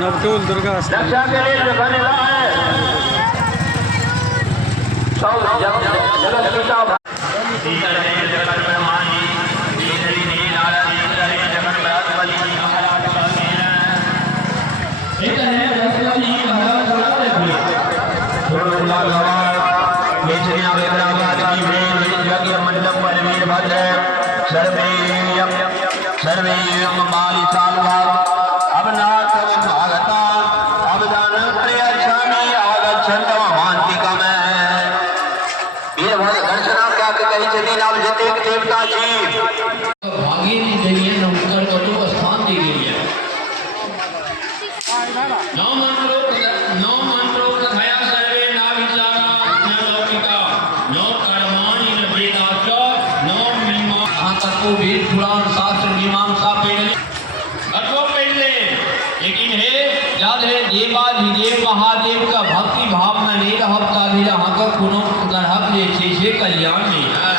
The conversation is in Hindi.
नवटोल दुर्गा रक्षा के लिए रखने लगा है सब जगत पिता मंडप पर वीरभद्र सर्वे सर्वे माली सालवा अवनाथ भागता अवदान प्रियक्षामी आगच्छन्त महांतिका में वीरभद्र दर्शना क्या कही चली नाम जते देवता जी भागी दी गई है नमस्कार को तो स्थान दी गई है नौ मंत्रों कथया सर्वे ना विचारा न लौकिका नौ कर्माणि न वेदाच नौ मीमा तक को वेद पुराण शास्त्र मीमांसा पढ़ले अथवा पढ़ले लेकिन है याद है देवाधिदेव महादेव का भक्ति भाव में नहीं रहता भी यहाँ का कोनो ग्रह ले से कल्याण नहीं